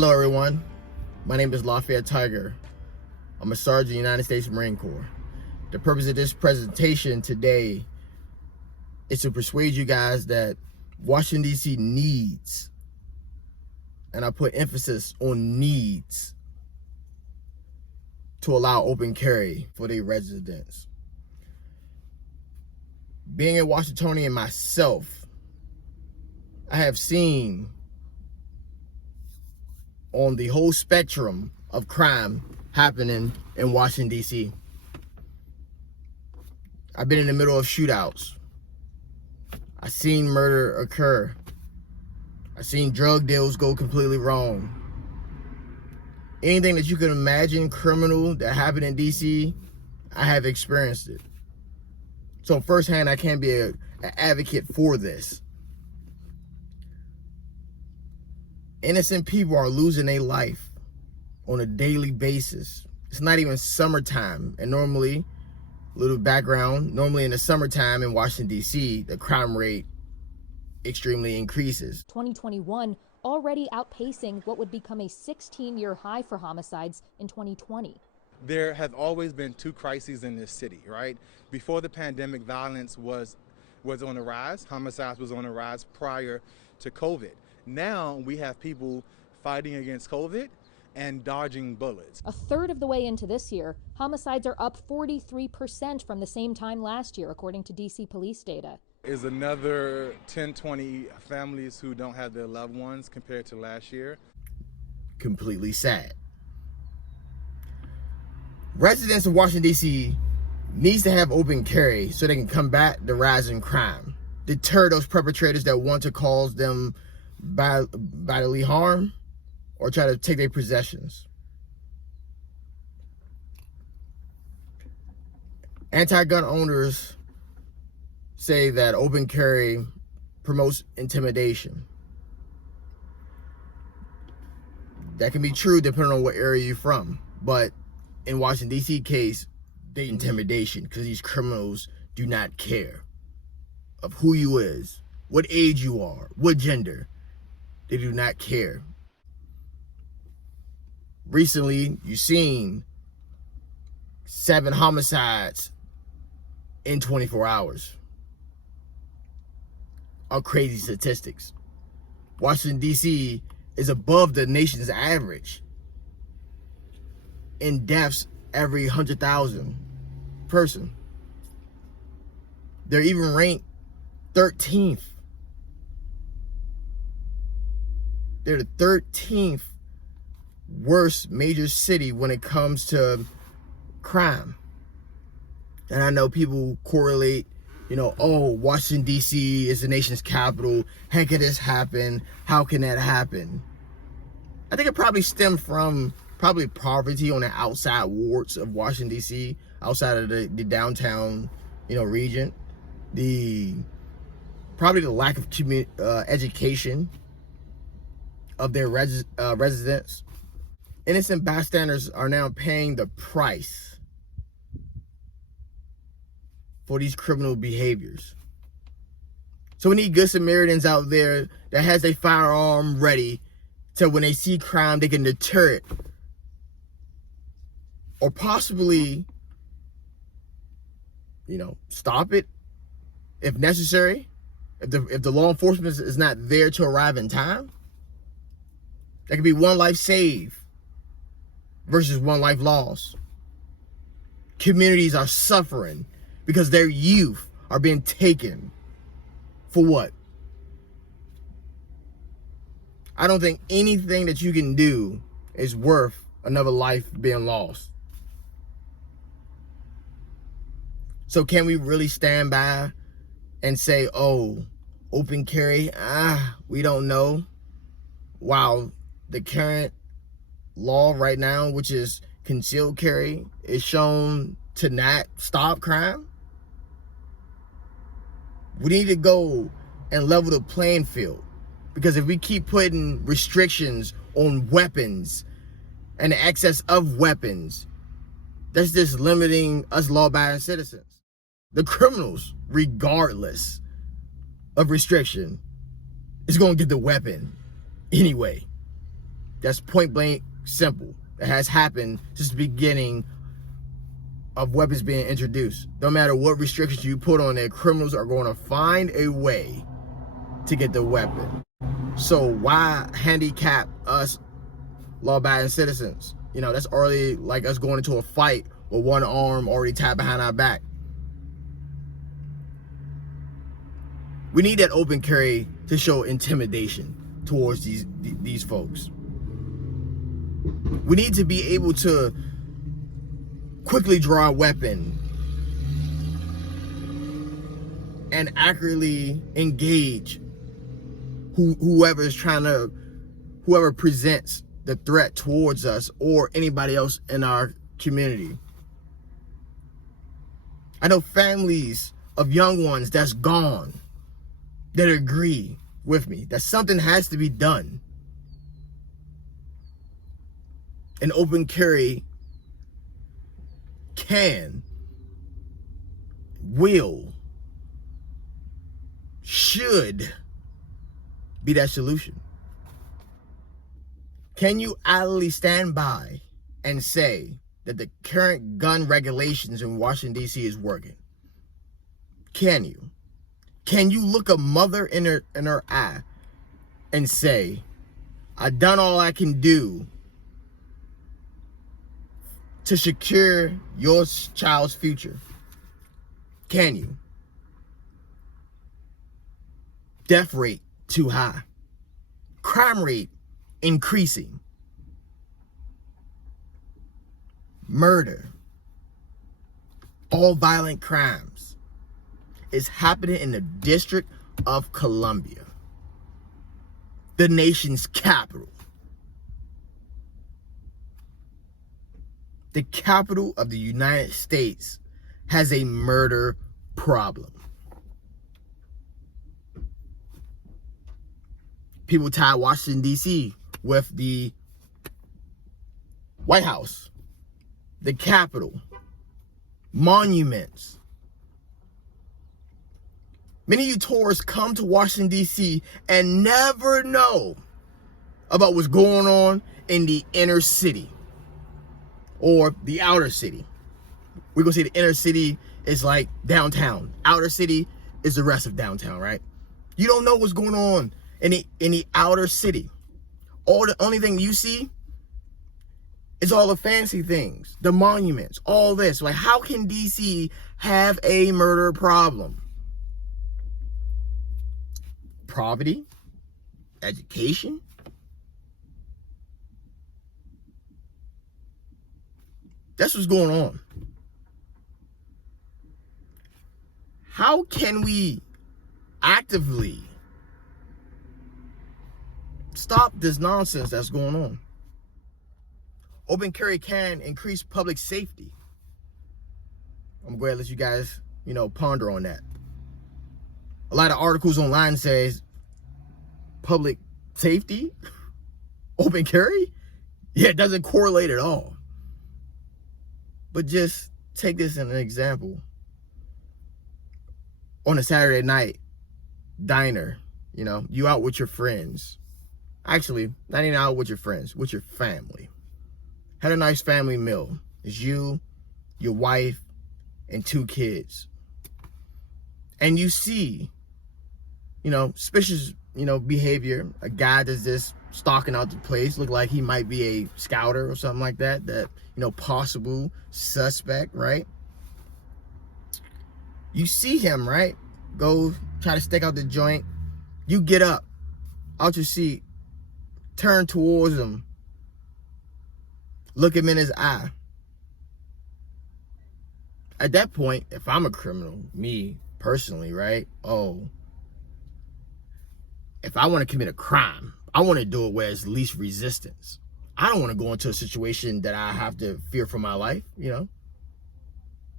Hello everyone, my name is Lafayette Tiger. I'm a Sergeant in the United States Marine Corps. The purpose of this presentation today is to persuade you guys that Washington, D.C. needs, and I put emphasis on needs, to allow open carry for their residents. Being a Washingtonian myself, I have seen on the whole spectrum of crime happening in Washington, D.C. I've been in the middle of shootouts. I've seen murder occur. I've seen drug deals go completely wrong. Anything that you can imagine criminal that happened in D.C., I have experienced it. So firsthand, I can't be an advocate for this. Innocent people are losing their life on a daily basis. It's not even summertime, and normally, little background, normally in the summertime in Washington, D.C., the crime rate extremely increases. 2021 already outpacing what would become a 16-year high for homicides in 2020. There have always been two crises in this city, right? Before the pandemic, violence was on the rise. Homicides was on the rise prior to COVID. Now we have people fighting against COVID and dodging bullets. A third of the way into this year, homicides are up 43% from the same time last year, according to DC police data. Is another 10, 20 families who don't have their loved ones compared to last year. Completely sad. Residents of Washington, D.C. needs to have open carry so they can combat the rise in crime, deter those perpetrators that want to cause them bodily harm or try to take their possessions. Anti-gun owners say that open carry promotes intimidation. That can be true depending on what area you're from, but in Washington, D.C. case, the intimidation, because these criminals do not care of who you is, what age you are, what gender. They do not care. Recently, you've seen 7 homicides in 24 hours. Are crazy statistics. Washington, D.C. is above the nation's average in deaths every 100,000 person. They're even ranked 13th. They're the 13th worst major city when it comes to crime. And I know people correlate, oh, Washington, D.C. is the nation's capital. How could this happen? How can that happen? I think it probably stemmed from poverty on the outside wards of Washington, D.C., outside of the downtown, region. Probably the lack of education of their residents. Innocent bystanders are now paying the price for these criminal behaviors. So we need good Samaritans out there that has a firearm ready, so when they see crime, they can deter it. Or possibly, stop it if necessary. If the law enforcement is not there to arrive in time, that could be one life saved versus one life lost. Communities are suffering because their youth are being taken for what? I don't think anything that you can do is worth another life being lost. So can we really stand by and say, oh, open carry? We don't know. While the current law right now, which is concealed carry, is shown to not stop crime. We need to go and level the playing field, because if we keep putting restrictions on weapons and the excess of weapons, that's just limiting us law-abiding citizens. The criminals, regardless of restriction, is going to get the weapon anyway. That's point blank simple. It has happened since the beginning of weapons being introduced. No matter what restrictions you put on it, criminals are going to find a way to get the weapon. So why handicap us law-abiding citizens? You know, that's already like us going into a fight with one arm already tied behind our back. We need that open carry to show intimidation towards these folks. We need to be able to quickly draw a weapon and accurately engage whoever presents the threat towards us or anybody else in our community. I know families of young ones that's gone that agree with me that something has to be done. An open carry can, will, should be that solution. Can you idly stand by and say that the current gun regulations in Washington, D.C. is working? Can you? Can you look a mother in her eye and say, I've done all I can do to secure your child's future? Can you? Death rate too high. Crime rate increasing. Murder. All violent crimes is happening in the District of Columbia, the nation's capital. The capital of the United States has a murder problem. People tie Washington, D.C. with the White House, the Capitol, monuments. Many of you tourists come to Washington, D.C. and never know about what's going on in the inner city or the outer city. We're going to say the inner city is like downtown. Outer city is the rest of downtown, right? You don't know what's going on in the outer city. The only thing you see is all the fancy things, the monuments, all this. Like, how can DC have a murder problem? Poverty, education. That's what's going on. How can we actively stop this nonsense that's going on? Open carry can increase public safety. I'm going to let you guys, ponder on that. A lot of articles online says public safety, open carry. Yeah, it doesn't correlate at all. But just take this as an example. On a Saturday night diner, you out with your friends. Actually, not even out with your friends, with your family. Had a nice family meal. It's you, your wife, and 2 kids. And you see, suspicious, behavior. A guy that's just stalking out the place. Look like he might be a scouter or something like that. That, possible suspect, right? You see him, right? Go try to stake out the joint. You get up out your seat, turn towards him, look him in his eye. At that point, if I'm a criminal, me personally, right? If I want to commit a crime, I want to do it where it's least resistance. I don't want to go into a situation that I have to fear for my life,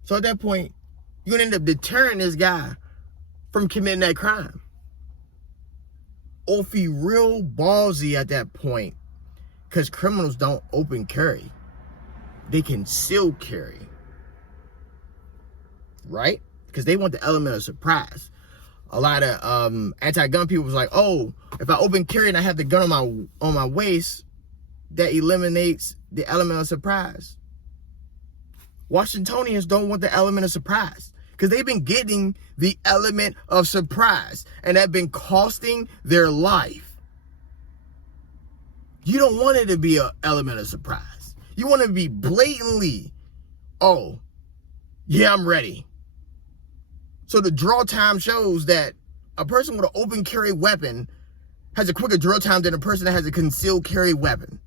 So at that point, you're going to end up deterring this guy from committing that crime. Or if he real ballsy at that point, because criminals don't open carry. They conceal carry. Right? Because they want the element of surprise. A lot of anti-gun people was like, if I open carry and I have the gun on my waist, that eliminates the element of surprise. Washingtonians don't want the element of surprise because they've been getting the element of surprise and have been costing their life. You don't want it to be an element of surprise. You want it to be blatantly, oh, yeah, I'm ready. So the draw time shows that a person with an open carry weapon has a quicker draw time than a person that has a concealed carry weapon.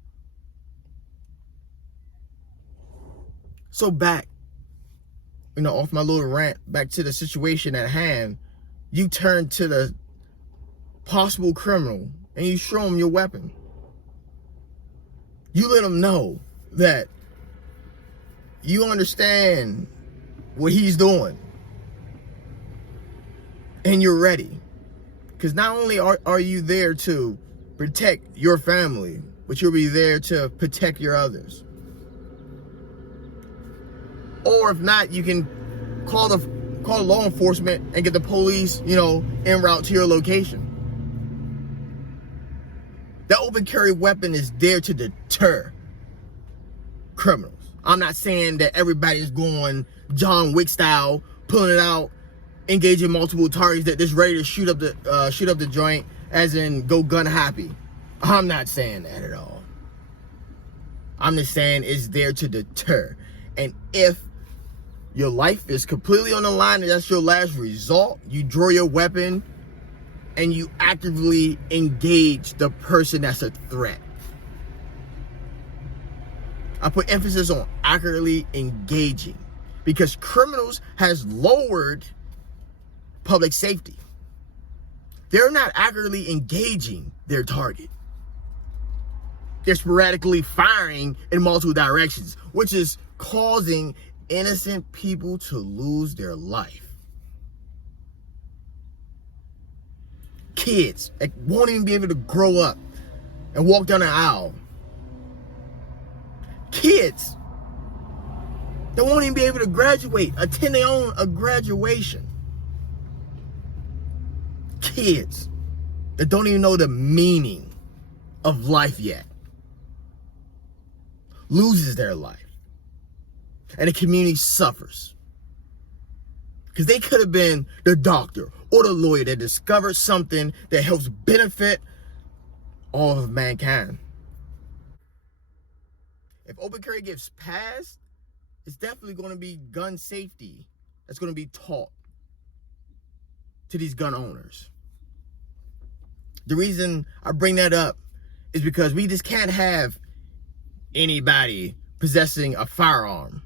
So back, off my little rant, back to the situation at hand, you turn to the possible criminal and you show him your weapon. You let him know that you understand what he's doing and you're ready. Because not only are you there to protect your family, but you'll be there to protect your others. Or if not, you can call law enforcement and get the police, en route to your location. The open carry weapon is there to deter criminals. I'm not saying that everybody's going John Wick style, pulling it out, engaging multiple targets, that just ready to shoot up the joint, as in go gun happy. I'm not saying that at all. I'm just saying it's there to deter. And if your life is completely on the line and that's your last resort, you draw your weapon and you actively engage the person that's a threat. I put emphasis on accurately engaging because criminals has lowered public safety. They're not accurately engaging their target. They're sporadically firing in multiple directions, which is causing innocent people to lose their life. Kids that won't even be able to grow up and walk down an aisle. Kids that won't even be able to graduate, attend their own graduation. Kids that don't even know the meaning of life yet loses their life. And the community suffers. Because they could have been the doctor or the lawyer that discovered something that helps benefit all of mankind. If open carry gets passed, it's definitely going to be gun safety that's going to be taught to these gun owners. The reason I bring that up is because we just can't have anybody possessing a firearm,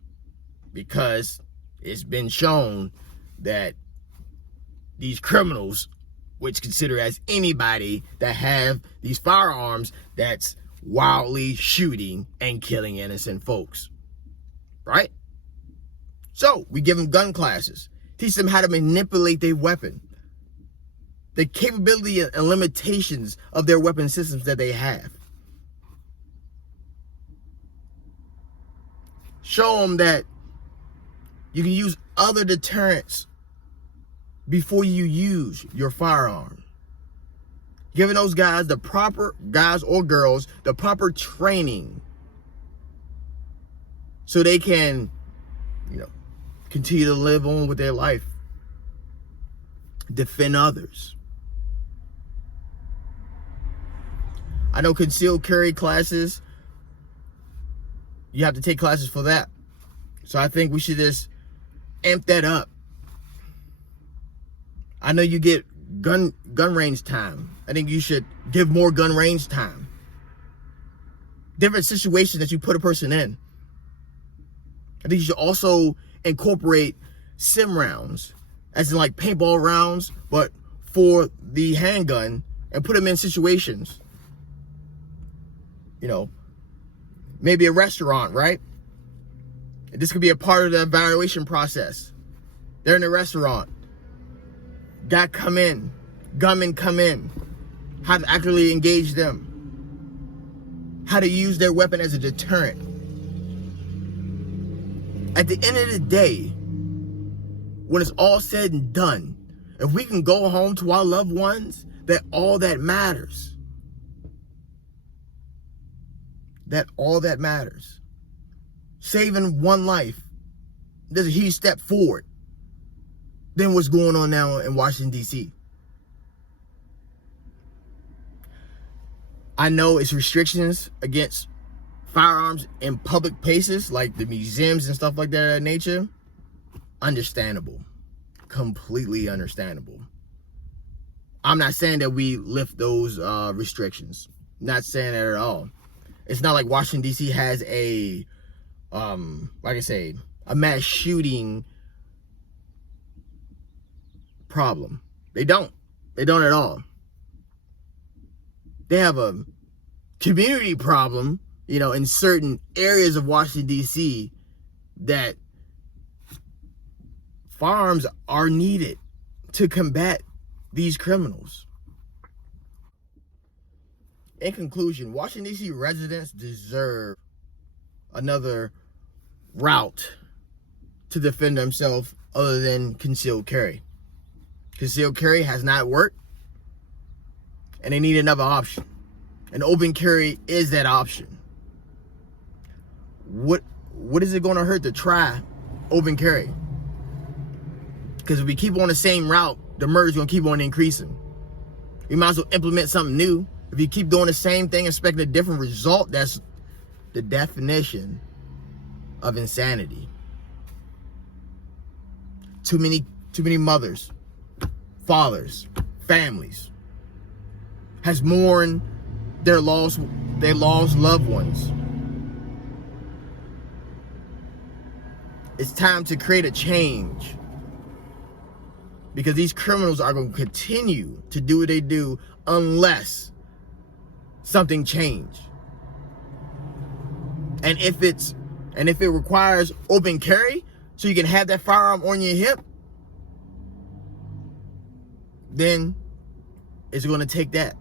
because it's been shown that these criminals, which consider as anybody that have these firearms, that's wildly shooting and killing innocent folks, right? So we give them gun classes, teach them how to manipulate their weapon, the capability and limitations of their weapon systems that they have. Show them that you can use other deterrents before you use your firearm. Giving those guys or girls, the proper training so they can, continue to live on with their life, defend others. I know concealed carry classes, you have to take classes for that. So I think we should just amp that up. I know you get gun range time. I think you should give more gun range time. Different situations that you put a person in. I think you should also incorporate sim rounds, as in like paintball rounds, but for the handgun, and put them in situations. Maybe a restaurant, right? This could be a part of the evaluation process. They're in a restaurant. Gunmen come in. How to accurately engage them. How to use their weapon as a deterrent. At the end of the day, when it's all said and done, if we can go home to our loved ones, that's all that matters. that all that matters. Saving one life, there's a huge step forward than what's going on now in Washington, D.C. I know it's restrictions against firearms in public places like the museums and stuff like that nature. Understandable. Completely understandable. I'm not saying that we lift those restrictions. Not saying that at all. It's not like Washington, D.C. has a, like I say, a mass shooting problem. They don't. They don't at all. They have a community problem, you know, in certain areas of Washington, D.C. that firearms are needed to combat these criminals. In conclusion, Washington, D.C. residents deserve another route to defend themselves other than concealed carry. Concealed carry has not worked, and they need another option. And open carry is that option. What is it going to hurt to try open carry? Because if we keep on the same route, the murder's going to keep on increasing. We might as well implement something new. If you keep doing the same thing, expecting a different result, that's the definition of insanity. Too many mothers, fathers, families has mourned their lost loved ones. It's time to create a change, because these criminals are going to continue to do what they do unless something changes. And if it requires open carry so you can have that firearm on your hip, then it's going to take that.